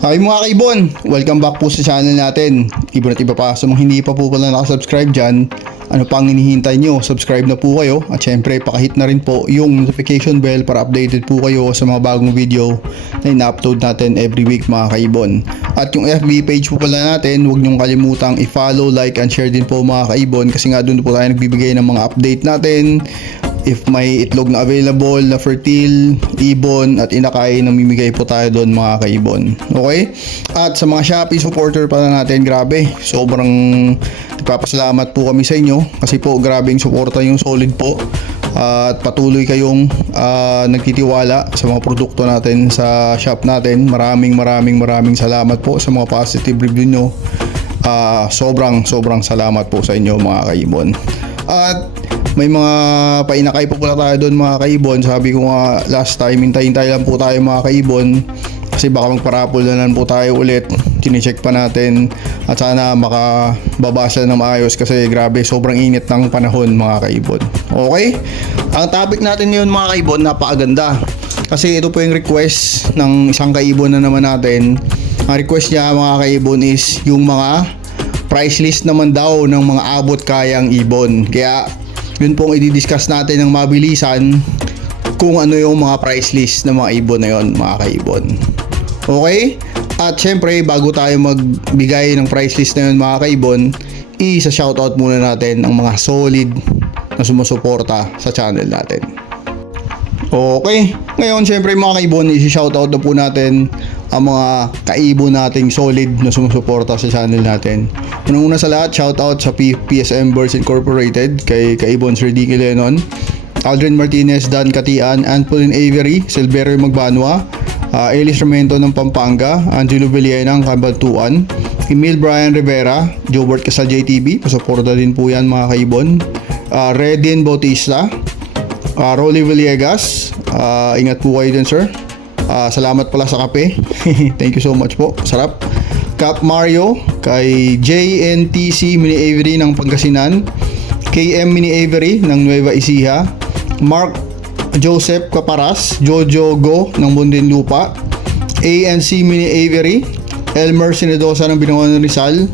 Hi mga kaibon! Welcome back po sa channel natin. Ibon at iba pa sa mga hindi pa po pala nakasubscribe dyan, ano pang hinihintay nyo? Subscribe na po kayo at syempre pakahit na rin po yung notification bell para updated po kayo sa mga bagong video na ina-upload natin every week mga kaibon. At yung FB page po pala natin, huwag nyong kalimutang i-follow, like and share din po mga kaibon kasi nga doon po tayo nagbibigay ng mga update natin. If may itlog na available na fertile, ibon at inakay, namimigay po tayo doon mga kaibon. Okay? At sa mga Shopee supporter pala natin, grabe, sobrang nagpapasalamat po kami sa inyo kasi po grabe yung suporta yung solid po at patuloy kayong nagtitiwala sa mga produkto natin sa shop natin. Maraming salamat po sa mga positive review nyo. Sobrang salamat po sa inyo mga kaibon. At may mga painakay po pala tayo doon mga kaibon. Sabi ko nga last time, hintayin lang po tayo mga kaibon kasi baka magparapol na lang po tayo ulit. Tine-check pa natin at sana makababasa na maayos kasi grabe sobrang init ng panahon mga kaibon. Okay? Ang topic natin ngayon mga kaibon, napakaganda kasi ito po yung request ng isang kaibon na naman natin. Ang request niya mga kaibon is yung mga price list naman daw ng mga abot kayang ibon. Kaya yun pong i-discuss natin ng mabilisan kung ano yung mga price list ng mga ibon na yun mga kaibon. Okay? At syempre bago tayo magbigay ng price list na yun mga kaibon, isa-shoutout muna natin ang mga solid na sumusuporta sa channel natin. Okay? Ngayon syempre mga kaibon, isi-shoutout na po natin ang mga kaibon nating solid na sumusuporta sa channel natin. Unang-una sa lahat, shoutout sa PSM Birds Incorporated, kay Kaibon Sir Dicky Lenon, Aldrin Martinez, Dan Katian, Anpolin Avery, Silverio Magbanwa, Elis Ramento ng Pampanga, Angelo Villena ng Cabantuan, Emil Brian Rivera, Jobert Casal JTV, pasuporta din po yan mga kaibon, Redin Bautista, Rolly Villegas, ingat po kayo din sir. Salamat pala sa kape. Thank you so much po. Sarap. Cap Mario, kay JNTC Mini Avery ng Pangasinan, KM Mini Avery ng Nueva Ecija, Mark Joseph Caparas, Jojo Go ng Muntinlupa, ANC Mini Avery, Elmer Sinedosa ng Binangonan Rizal,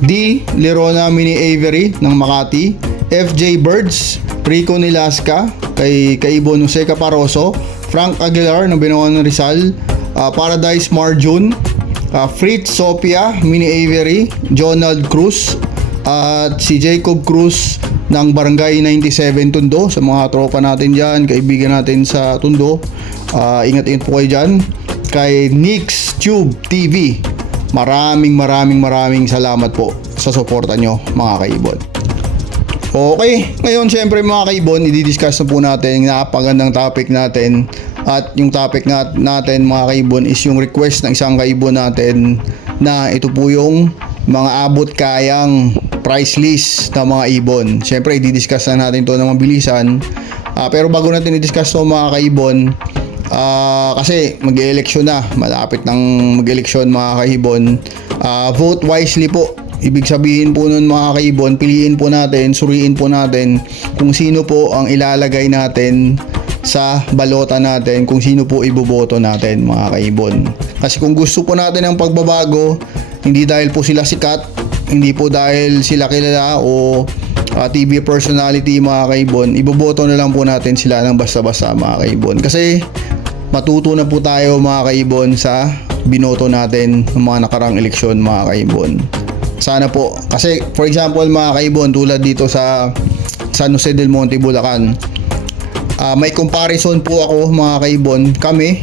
D. Lerona Mini Avery ng Makati, FJ Birds, Rico Nilasca, kay Kaibon Jose Caparoso, Frank Aguilar ng Binangonan Rizal, Paradise Marjun, Fritz Sophia Mini Avery, Jonald Cruz, at si Jacob Cruz ng Barangay 97 Tondo. Sa mga tropa natin dyan, kaibigan natin sa Tondo, ingat-ingat po kayo dyan. Kay Nix Tube TV, maraming salamat po sa suporta nyo mga kaibon. Okay, ngayon syempre mga kaibon, i-discuss na po natin yung napakagandang topic natin. At yung topic natin mga kaibon is yung request ng isang kaibon natin na ito po yung mga abot kayang price list ng mga ibon. Syempre i-discuss na natin to ng mabilisan. Pero bago natin i-discuss to mga kaibon, kasi mag-eleksyon na, malapit ng mag-eleksyon mga kaibon, vote wisely po. Ibig sabihin po nun mga kaibon, piliin po natin, suriin po natin kung sino po ang ilalagay natin sa balota natin, kung sino po iboboto natin mga kaibon. Kasi kung gusto po natin ng pagbabago, hindi dahil po sila sikat, hindi po dahil sila kilala o TV personality mga kaibon, iboboto na lang po natin sila ng basta-basta mga kaibon. Kasi matuto na po tayo mga kaibon sa binoto natin ng mga nakarang eleksyon mga kaibon. Sana po, kasi for example mga kaibon, tulad dito sa San Jose del Monte, Bulacan, may comparison po ako mga kaibon, kami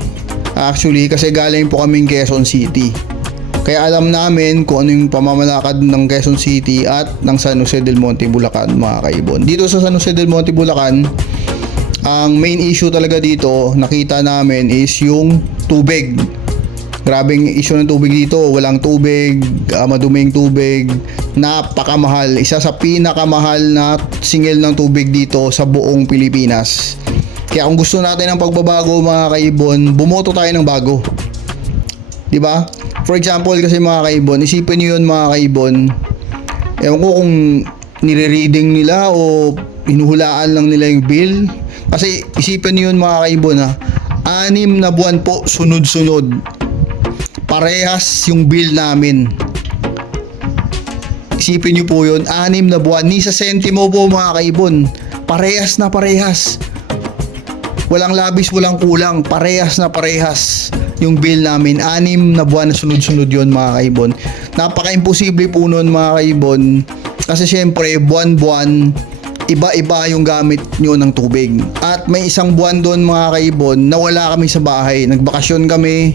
actually, kasi galing po kaming Quezon City, kaya alam namin kung ano yung pamamalakad ng Quezon City at ng San Jose del Monte, Bulacan mga kaibon. Dito sa San Jose del Monte, Bulacan, ang main issue talaga dito nakita namin is yung tubig. Grabing issue ng tubig dito, walang tubig, maduming tubig, napakamahal. Isa sa pinakamahal na singil ng tubig dito sa buong Pilipinas. Kaya kung gusto natin ng pagbabago mga kaibon, bumoto tayo ng bago. 'Di ba? For example kasi mga kaibon, isipin niyo 'yun mga kaibon. Ewan ko kung nire-reading nila o hinuhulaan lang nila yung bill. Kasi isipin niyo 'yun mga kaibon ha. 6 na buwan po sunod-sunod parehas yung bill namin. Isipin nyo po yun, 6 na buwan, ni sa sentimo po mga kaibon, parehas na parehas. Walang labis, walang kulang, parehas na parehas yung bill namin. 6 na buwan na sunod-sunod yun mga kaibon. Napaka-imposible po nun mga kaibon. Kasi syempre, buwan-buwan, iba-iba yung gamit nyo ng tubig. At may isang buwan doon mga kaibon na wala kami sa bahay. Nagbakasyon kami,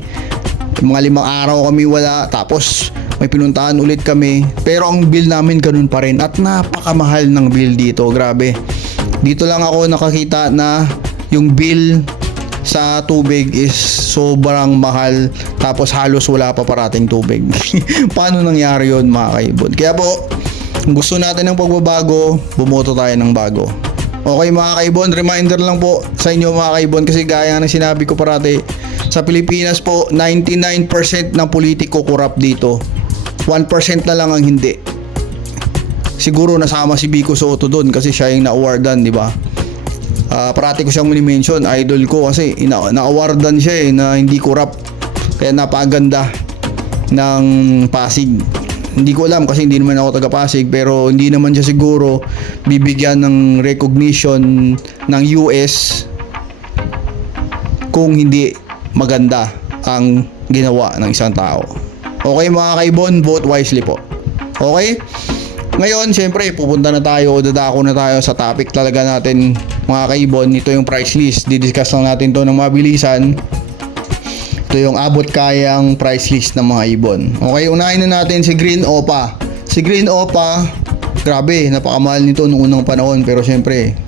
mga 5 araw kami wala. Tapos may pinuntahan ulit kami. Pero ang bill namin ganun pa rin. At napakamahal ng bill dito, grabe. Dito lang ako nakakita na yung bill sa tubig is sobrang mahal, tapos halos wala pa parating tubig. Paano nangyari yun mga kaibon? Kaya po, kung gusto natin ng pagbabago, bumoto tayo ng bago. Okay mga kaibon, reminder lang po sa inyo mga kaibon, kasi gaya ng sinabi ko parati, sa Pilipinas po 99% ng politiko corrupt dito, 1% na lang ang hindi. Siguro nasama si Vico Soto doon kasi siya yung na-awardan, di ba? Parati ko siyang mini-mention, idol ko kasi na-awardan siya na hindi corrupt, kaya napaganda ng Pasig. Hindi ko alam kasi hindi naman ako taga Pasig, pero hindi naman siya siguro bibigyan ng recognition ng US kung hindi maganda ang ginawa ng isang tao. Okay mga kaibon, vote wisely po. Okay? Ngayon, syempre, pupunta na tayo, dadako na tayo sa topic talaga natin mga kaibon. Ito yung price list. Didiscuss lang natin to ng mabilisan. Ito yung abot kayang price list ng mga ibon. Okay, unahin na natin si Green Opa. Si Green Opa, grabe, napakamahal nito noong unang panahon. Pero syempre,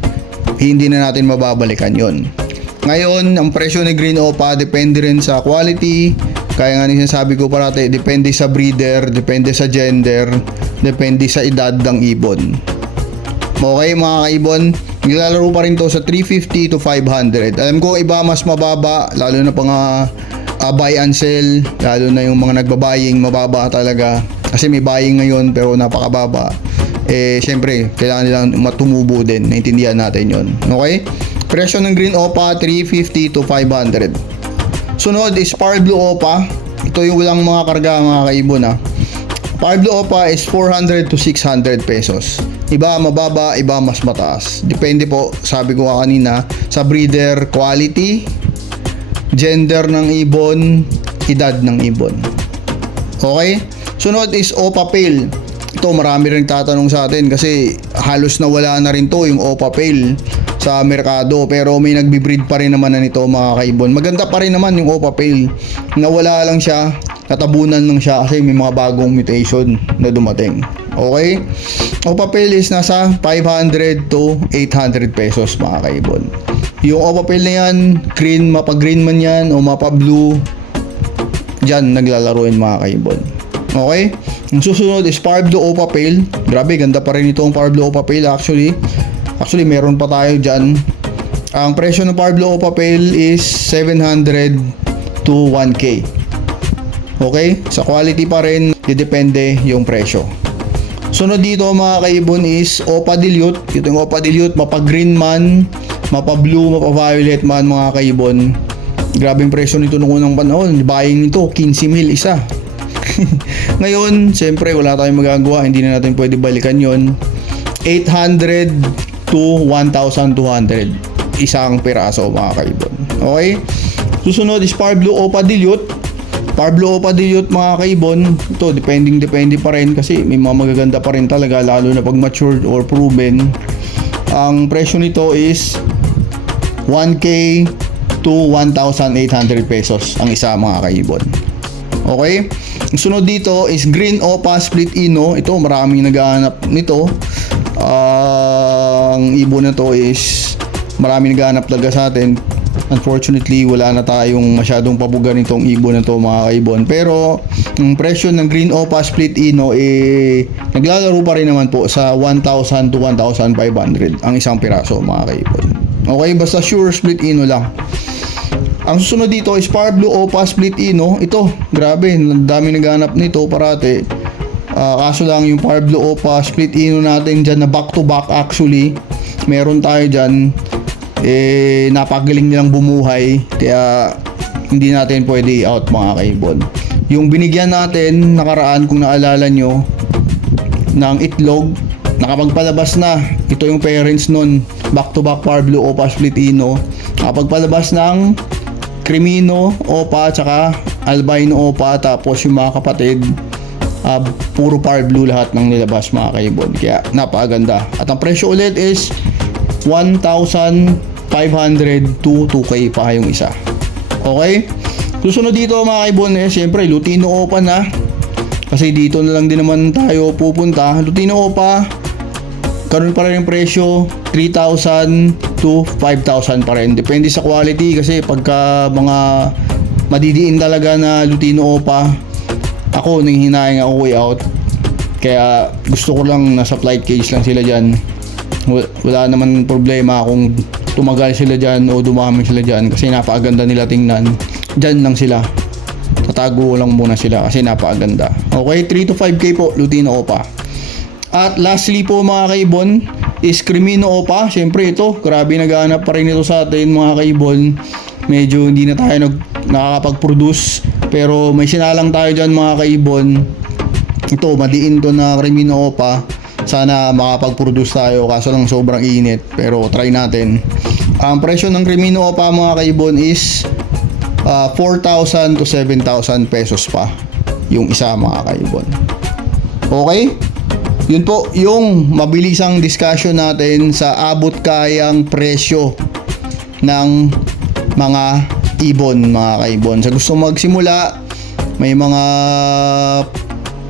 hindi na natin mababalikan yon. Ngayon, ang presyo ni Green Opa depende rin sa quality. Kaya nga sinasabi ko parati, depende sa breeder, depende sa gender, depende sa edad ng ibon. Okay mga kaibon, nilalaro pa rin to sa 350 to 500. Alam ko iba mas mababa, lalo na pang buy and sell, lalo na yung mga nagbabuying, mababa talaga. Kasi may buying ngayon pero napakababa. Syempre, kailangan nilang matumubo din, naintindihan natin yon. Okay? Presyo ng Green Opa, 350 to 500. Sunod is Power Blue Opa. Ito yung walang mga karga mga kaibon Power Blue Opa is 400 to 600 pesos. Iba mababa, iba mas mataas. Depende po, sabi ko kanina, sa breeder, quality, gender ng ibon, edad ng ibon. Okay? Sunod is Opa Pale. Ito marami rin tatanong sa atin kasi halos na wala na rin to yung Opa Pale sa merkado, pero may nagbi-breed pa rin naman na nito mga kaibon. Maganda pa rin naman yung Opa Pale. Nawala lang siya, natabunan lang siya kasi may mga bagong mutation na dumating. Okay? Opa Pale is nasa 500 to 800 pesos mga kaibon. Yung Opa Pale na yan, green, mapa-green man yan o mapa-blue, dyan naglalaroin mga kaibon. Okay? Ang susunod is Power Blue Opa Pale. Grabe, ganda pa rin ito ang Power Blue Opa Pale actually. Actually, meron pa tayo dyan. Ang presyo ng Power Blue Opa Pale is 700 to 1K. Okay? Sa quality pa rin, depende yung presyo. Sunod dito mga kaibon is Opa Dilute. Ito yung Opa Dilute, mapa-green man, mapa-blue, mapa-violet man mga kaibon. Grabe yung presyo nito nung unang panahon. Buying nito, 15,000 isa. Ngayon, siyempre wala tayong magagawa. Hindi na natin pwede balikan yon. 800 to 1,200 isang piraso mga kaibon. Okay? Susunod is Power Blue Opa Dilute. Power Blue Opa Dilute mga kaibon, ito depende pa rin kasi may mga magaganda pa rin talaga lalo na pag matured or proven. Ang presyo nito is 1K to 1,800 pesos ang isa mga kaibon. Okay? Ang sunod dito is Green Opa Split Ino. Ito maraming naghahanap nito. Ang ibon na to is marami naghahanap talaga sa atin. Unfortunately, wala na tayong masyadong pabuga nitong ibon na to mga kaibon. Pero ang presyo ng Green Opa Split Ino naglalaro pa rin naman po sa 1,000 to 1,500 ang isang piraso mga kaibon. Okay, basta sure Split Ino lang. Ang susunod dito is Power Blue Opa Split Ino. Ito, grabe, dami naghahanap nito parati. Kaso lang yung Power Blue Opa Split Ino natin dyan na back to back actually, meron tayo dyan, napagaling nilang bumuhay, kaya hindi natin pwede out mga kaibon. Yung binigyan natin nakaraan, kung naalala nyo, ng itlog, nakapagpalabas na. Ito yung parents nun, back to back Par Blue Opa Split Ino. Nakapagpalabas ng Crimino Opa tsaka Albino Opa, tapos yung mga kapatid puro Par Blue lahat ng nilabas mga kaibon. Kaya napakaganda. At ang presyo ulit is 1,500 to 2K pa yung isa. Okay? Susunod dito mga kaibon siyempre Lutino Opa na. Kasi dito na lang din naman tayo pupunta. Lutino Opa, karoon pa rin yung presyo 3,000 to 5,000 pa rin. Depende sa quality, kasi pagka mga madidiin talaga na Lutino Opa, ako nanghihinayang ako way out. Kaya gusto ko lang nasa flight cage lang sila dyan. Wala naman problema kung tumagal sila dyan o dumami sila dyan, kasi napakaganda nila tingnan. Dyan lang sila. Tatago lang muna sila kasi napakaganda. Okay, 3 to 5K po Lutino Opa. At lastly po mga kaibon is Crimino Opa. Siyempre ito, grabe naghahanap pa rin ito sa atin mga kaibon. Medyo hindi na tayo nakakapag-produce, pero may sinalang tayo dyan mga kaibon. Ito, madiin to na Crimino Opa. Sana makapag-produce tayo, kaso lang sobrang init, pero try natin. Ang presyo ng Crimino Opa mga kaibon is 4,000 to 7,000 pesos pa yung isa mga kaibon. Okay? Yun po yung mabilisang discussion natin sa abot kayang presyo ng mga ibon mga kaibon. Sa gusto magsimula, may mga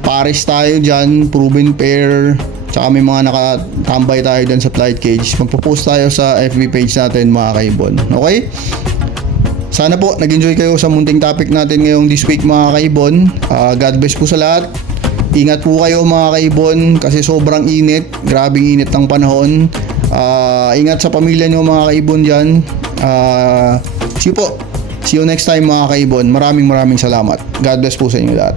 pares tayo dyan, proven pair, tsaka may mga nakatambay tayo dyan sa flight cage. Magpo-post tayo sa FB page natin mga kaibon. Okay? Sana po nag-enjoy kayo sa munting topic natin ngayong this week mga kaibon. God bless po sa lahat. Ingat po kayo mga kaibon kasi sobrang init. Grabing init ng panahon. Ingat sa pamilya nyo mga kaibon dyan. See you po. See you next time mga kaibon. Maraming salamat. God bless po sa inyo lahat.